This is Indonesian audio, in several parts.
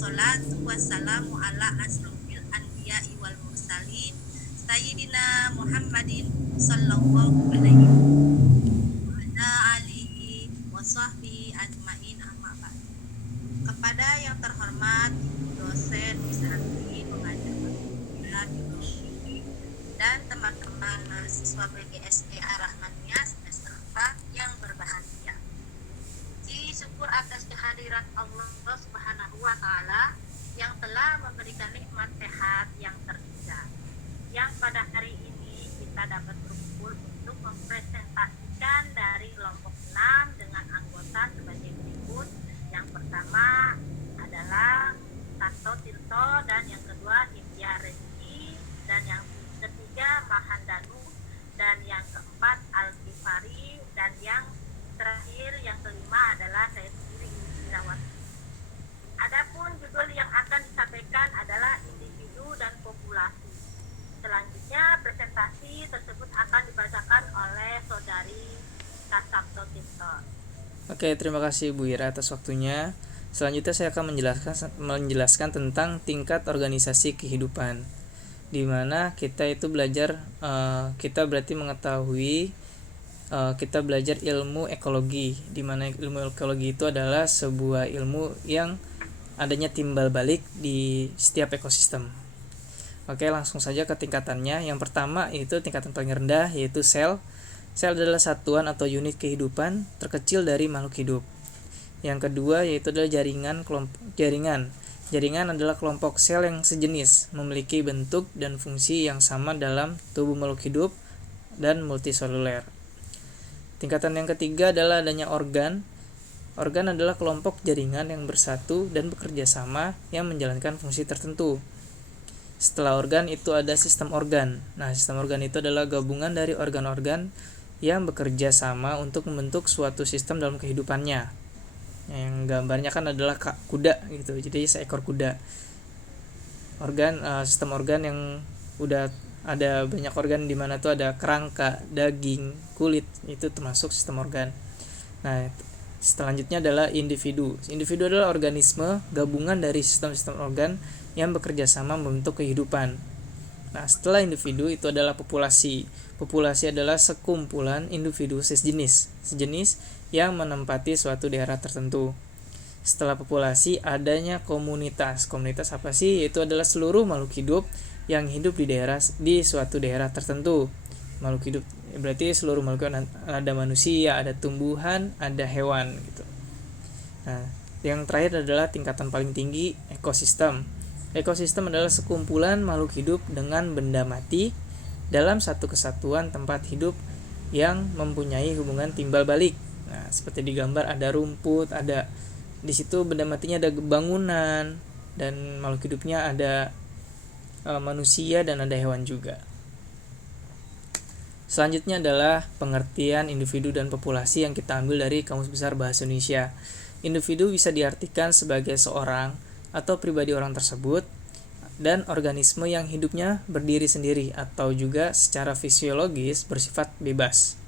wassalatu wassalamu ala asrofil anbiya'i wal mursalin Sayyidina Muhammadin sallallahu alaihi wa ala alihi wa sahbihi ajmain amma ba'd. Kepada yang terhormat dosen Miss Arti, pengajar matematika biologi, dan teman-teman mahasiswa BGSE Ar-Rahmaniyah semester 4 yang berbahagia. Puji syukur atas kehadirat Allah Subhanahu wa taala yang telah memberikan nikmat sehat yang terhingga. Yang pada hari ini kita dapat berkumpul untuk mempresentasikan dari kelompok 6 dengan anggota sebagai berikut. Yang pertama adalah Santo Tirto, dan yang kedua India Rezeki, dan yang ketiga Mahandanu, dan yang keempat Al-Ghifari, dan yang terakhir yang kelima adalah saya sendiri Indrawati. Adapun judul yang akan disampaikan adalah individu dan populasi. Selanjutnya presentasi tersebut akan dibacakan oleh saudari Santo Tirto. Oke, terima kasih Bu Ira atas waktunya. Selanjutnya saya akan menjelaskan tentang tingkat organisasi kehidupan, di mana kita itu belajar, kita berarti mengetahui, kita belajar ilmu ekologi, di mana ilmu ekologi itu adalah sebuah ilmu yang adanya timbal balik di setiap ekosistem. Oke, langsung saja ke tingkatannya. Yang pertama itu tingkatan paling rendah, yaitu sel. Sel adalah satuan atau unit kehidupan terkecil dari makhluk hidup. Yang kedua yaitu adalah jaringan. Jaringan adalah kelompok sel yang sejenis, memiliki bentuk dan fungsi yang sama dalam tubuh makhluk hidup dan multiseluler. Tingkatan yang ketiga adalah adanya organ. Organ adalah kelompok jaringan yang bersatu dan bekerja sama yang menjalankan fungsi tertentu. Setelah organ itu ada sistem organ. Nah, sistem organ itu adalah gabungan dari organ-organ yang bekerja sama untuk membentuk suatu sistem dalam kehidupannya. Yang gambarnya kan adalah kuda gitu, jadi seekor kuda. Sistem organ yang udah ada banyak organ, di mana tuh ada kerangka, daging, kulit, itu termasuk sistem organ. Nah, selanjutnya adalah individu. Individu adalah organisme gabungan dari sistem-sistem organ yang bekerja sama membentuk kehidupan. Nah, setelah individu itu adalah populasi. Populasi adalah sekumpulan individu sejenis yang menempati suatu daerah tertentu. Setelah populasi adanya komunitas. Komunitas apa sih? Itu adalah seluruh makhluk hidup yang hidup di suatu daerah tertentu. Makhluk hidup berarti seluruh makhluk hidup, ada manusia, ada tumbuhan, ada hewan gitu. Nah, yang terakhir adalah tingkatan paling tinggi, ekosistem. Ekosistem adalah sekumpulan makhluk hidup dengan benda mati dalam satu kesatuan tempat hidup yang mempunyai hubungan timbal balik. Nah, seperti di gambar ada rumput, ada di situ benda matinya ada bangunan, dan makhluk hidupnya ada manusia dan ada hewan juga. Selanjutnya adalah pengertian individu dan populasi yang kita ambil dari Kamus Besar Bahasa Indonesia. Individu bisa diartikan sebagai seorang atau pribadi orang tersebut dan organisme yang hidupnya berdiri sendiri atau juga secara fisiologis bersifat bebas.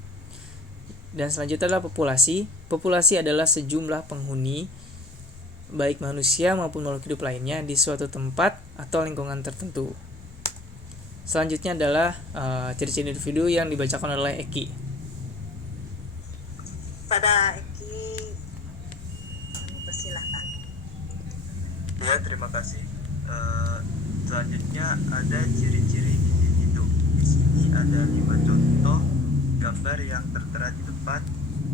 Dan selanjutnya adalah populasi. Populasi adalah sejumlah penghuni baik manusia maupun makhluk hidup lainnya di suatu tempat atau lingkungan tertentu. Selanjutnya adalah ciri-ciri individu yang dibacakan oleh Eki. Pada Eki, persilahkan. Ya, terima kasih. Selanjutnya ada ciri-ciri individu. Di sini ada 5 contoh gambar yang tertera di depan,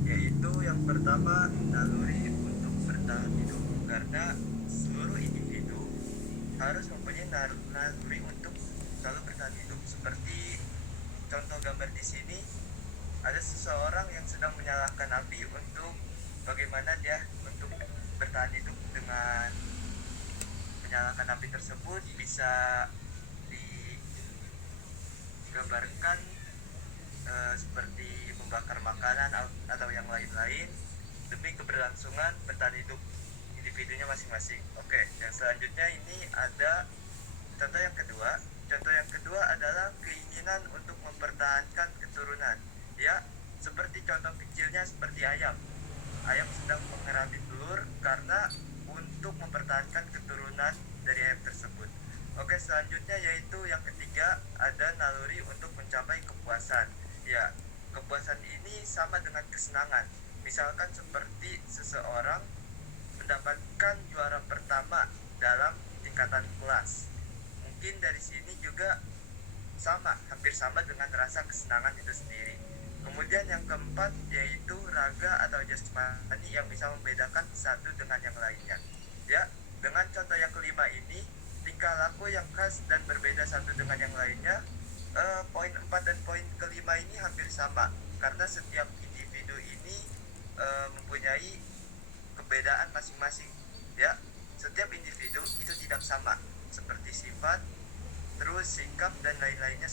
yaitu yang pertama naluri untuk bertahan hidup, karena seluruh individu harus mempunyai naluri untuk selalu bertahan hidup. Seperti contoh gambar di sini, ada seseorang yang sedang menyalakan api untuk bagaimana dia untuk bertahan hidup. Dengan menyalakan api tersebut bisa digambarkan seperti membakar makanan atau yang lain-lain demi keberlangsungan bertahan hidup individunya masing-masing. Oke, yang selanjutnya ini ada contoh yang kedua. Contoh yang kedua adalah keinginan untuk mempertahankan keturunan. Ya, seperti contoh kecilnya seperti ayam. Ayam sedang mengerami telur karena untuk mempertahankan keturunan dari ayam tersebut. Oke, selanjutnya yaitu yang ketiga, ada naluri untuk mencapai kepuasan. Ya, kepuasan ini sama dengan kesenangan. Misalkan seperti seseorang mendapatkan juara pertama dalam tingkatan kelas. Mungkin dari sini juga hampir sama dengan rasa kesenangan itu sendiri. Kemudian yang keempat yaitu raga atau jasmani yang bisa membedakan satu dengan yang lainnya. Ya, dengan contoh yang kelima ini, tingkah laku yang khas dan berbeda satu dengan yang lainnya. Poin 4 dan poin kelima ini hampir sama karena setiap individu ini mempunyai kebedaan masing-masing. Ya, setiap individu itu tidak sama, seperti sifat, terus sikap dan lain-lainnya,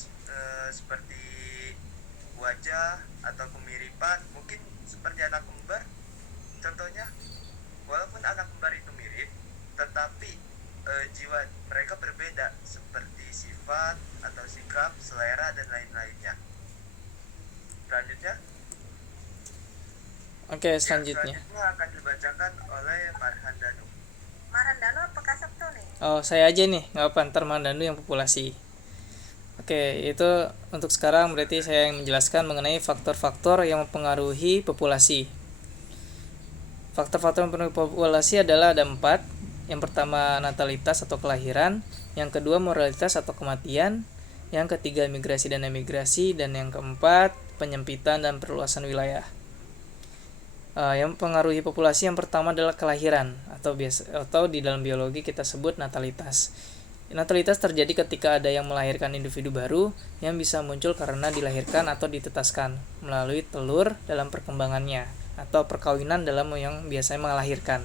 seperti wajah atau kemiripan. Mungkin seperti anak kembar contohnya, walaupun anak kembar itu mirip, tetapi jiwa mereka berbeda, seperti sifat atau sikap, selera dan lain-lainnya. Selanjutnya Oke, selanjutnya. selanjutnya akan dibacakan oleh Marhan Danu. Marandano apakah Sabtu nih? Oh, saya aja nih, nggak apa, ntar Mandanu yang populasi. Oke, itu untuk sekarang berarti saya yang menjelaskan mengenai faktor-faktor yang mempengaruhi populasi. Faktor-faktor yang mempengaruhi populasi adalah ada 4. Yang pertama natalitas atau kelahiran, yang kedua moralitas atau kematian, yang ketiga migrasi dan emigrasi, dan yang keempat penyempitan dan perluasan wilayah. Yang mempengaruhi populasi yang pertama adalah kelahiran atau di dalam biologi kita sebut natalitas. Natalitas terjadi ketika ada yang melahirkan individu baru yang bisa muncul karena dilahirkan atau ditetaskan melalui telur dalam perkembangannya atau perkawinan dalam yang biasanya melahirkan.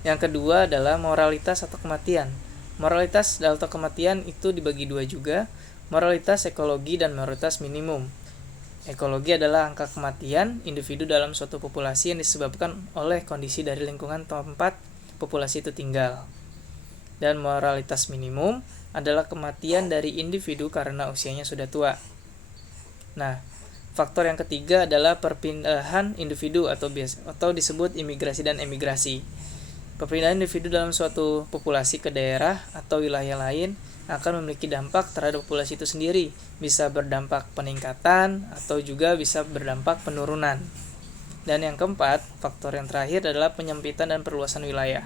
Yang kedua adalah moralitas atau kematian. Moralitas atau kematian itu dibagi dua juga, moralitas ekologi dan moralitas minimum. Ekologi adalah angka kematian individu dalam suatu populasi yang disebabkan oleh kondisi dari lingkungan tempat populasi itu tinggal. Dan moralitas minimum adalah kematian dari individu karena usianya sudah tua. Nah, faktor yang ketiga adalah perpindahan individu atau disebut imigrasi dan emigrasi. Perpindahan individu dalam suatu populasi ke daerah atau wilayah lain akan memiliki dampak terhadap populasi itu sendiri. Bisa berdampak peningkatan atau juga bisa berdampak penurunan. Dan yang keempat, faktor yang terakhir adalah penyempitan dan perluasan wilayah.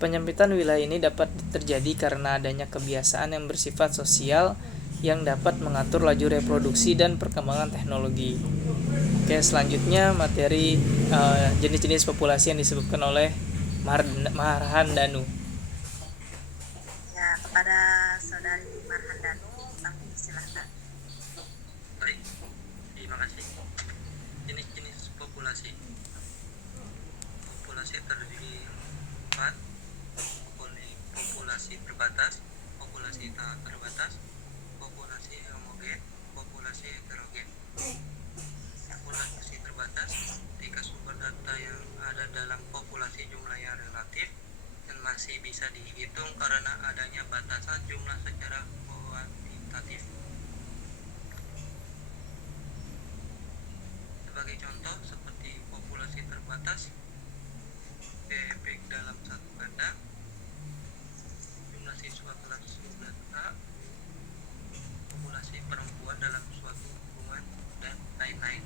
Penyempitan wilayah ini dapat terjadi karena adanya kebiasaan yang bersifat sosial yang dapat mengatur laju reproduksi dan perkembangan teknologi. Oke, selanjutnya materi jenis-jenis populasi yang disebutkan oleh Marhan Danu. Ya, kepada saudari Marhan Danu kami silakan. Baik, terima kasih. Jenis-jenis populasi. Populasi terdiri 4. Populasi terbatas, populasi tak terbatas, populasi homogen, populasi heterogen. Populasi terbatas ketika sumber data yang ada dalam populasi jumlahnya relatif dan masih bisa dihitung karena adanya batasan jumlah secara kuantitatif. Sebagai contoh seperti populasi terbatas, bebek dalam satu kandang, jumlah siswa kelas 11A, populasi perempuan dalam suatu hubungan, dan lain-lain.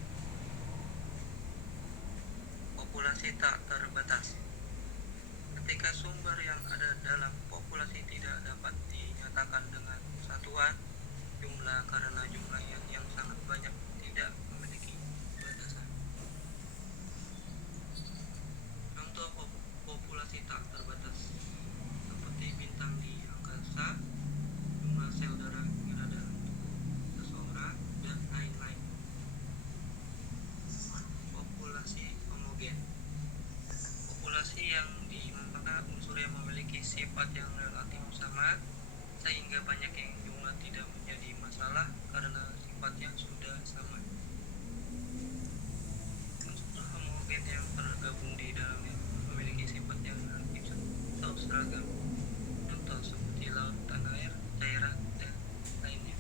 Populasi tak terbatas ketika sumber yang ada dalam populasi tidak dapat dinyatakan dengan satuan jumlah karena jumlah yang sangat banyak tidak memiliki batasan. Contoh populasi tak terbatas seperti bintang di angkasa, jumlah sel darah yang ada dalam tubuh seseorang, dan lain-lain. Populasi homogen, populasi yang di mana unsur yang memiliki sifat yang relatif sama sehingga banyak yang jumlah tidak menjadi masalah karena sifatnya sudah sama. Unsur homogen yang tergabung di dalamnya memiliki sifat yang relatif atau seragam. Contoh seperti laut, tanah air, cairan, dan lainnya.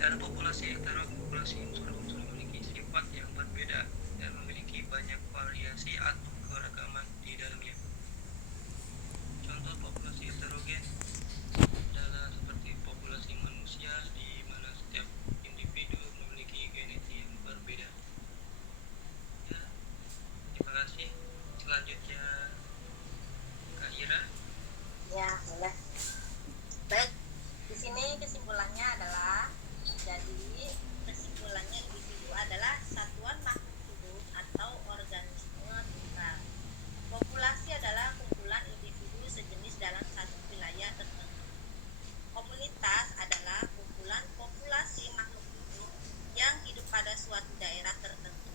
Dan populasi heterogen populasi unsur-unsur memiliki sifat yang berbeda dan memiliki banyak variasi atau keragaman di dalamnya. Contoh populasi heterogen adalah seperti populasi manusia di mana setiap individu memiliki genetik yang berbeda. Ya, terima kasih. Selanjutnya Kak Ira. Ya, boleh. Baik, di sini kesimpulannya adalah, jadi kesimpulannya individu adalah satuan makhluk hidup atau organisme tunggal. Populasi adalah kumpulan individu sejenis dalam satu wilayah tertentu. Komunitas adalah kumpulan populasi makhluk hidup yang hidup pada suatu daerah tertentu.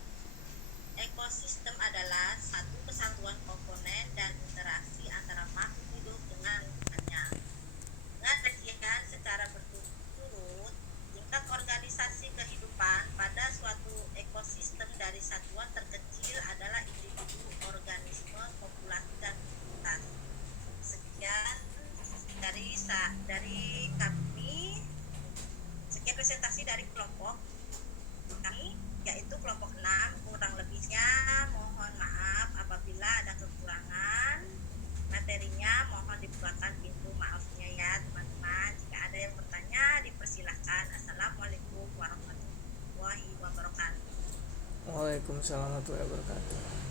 Ekosistem adalah satu kesatuan komponen dan interaksi antara makhluk hidup dengan lingkungannya. Dengan kajian secara berturut-turut tingkat organisasi kehidupan pada suatu ekosistem dari satuan terkecil adalah individu, organisme, populasi, dan komunitas. Sekian dari kami. Sekian presentasi dari kelompok kami, yaitu kelompok 6. Kurang lebihnya mohon maaf apabila ada kekurangan materinya, mohon dibukakan pintu maafnya ya teman-teman. Jika ada yang bertanya dipersilahkan. Assalamualaikum warahmatullahi wabarakatuh. Waalaikumsalam warahmatullahi wabarakatuh.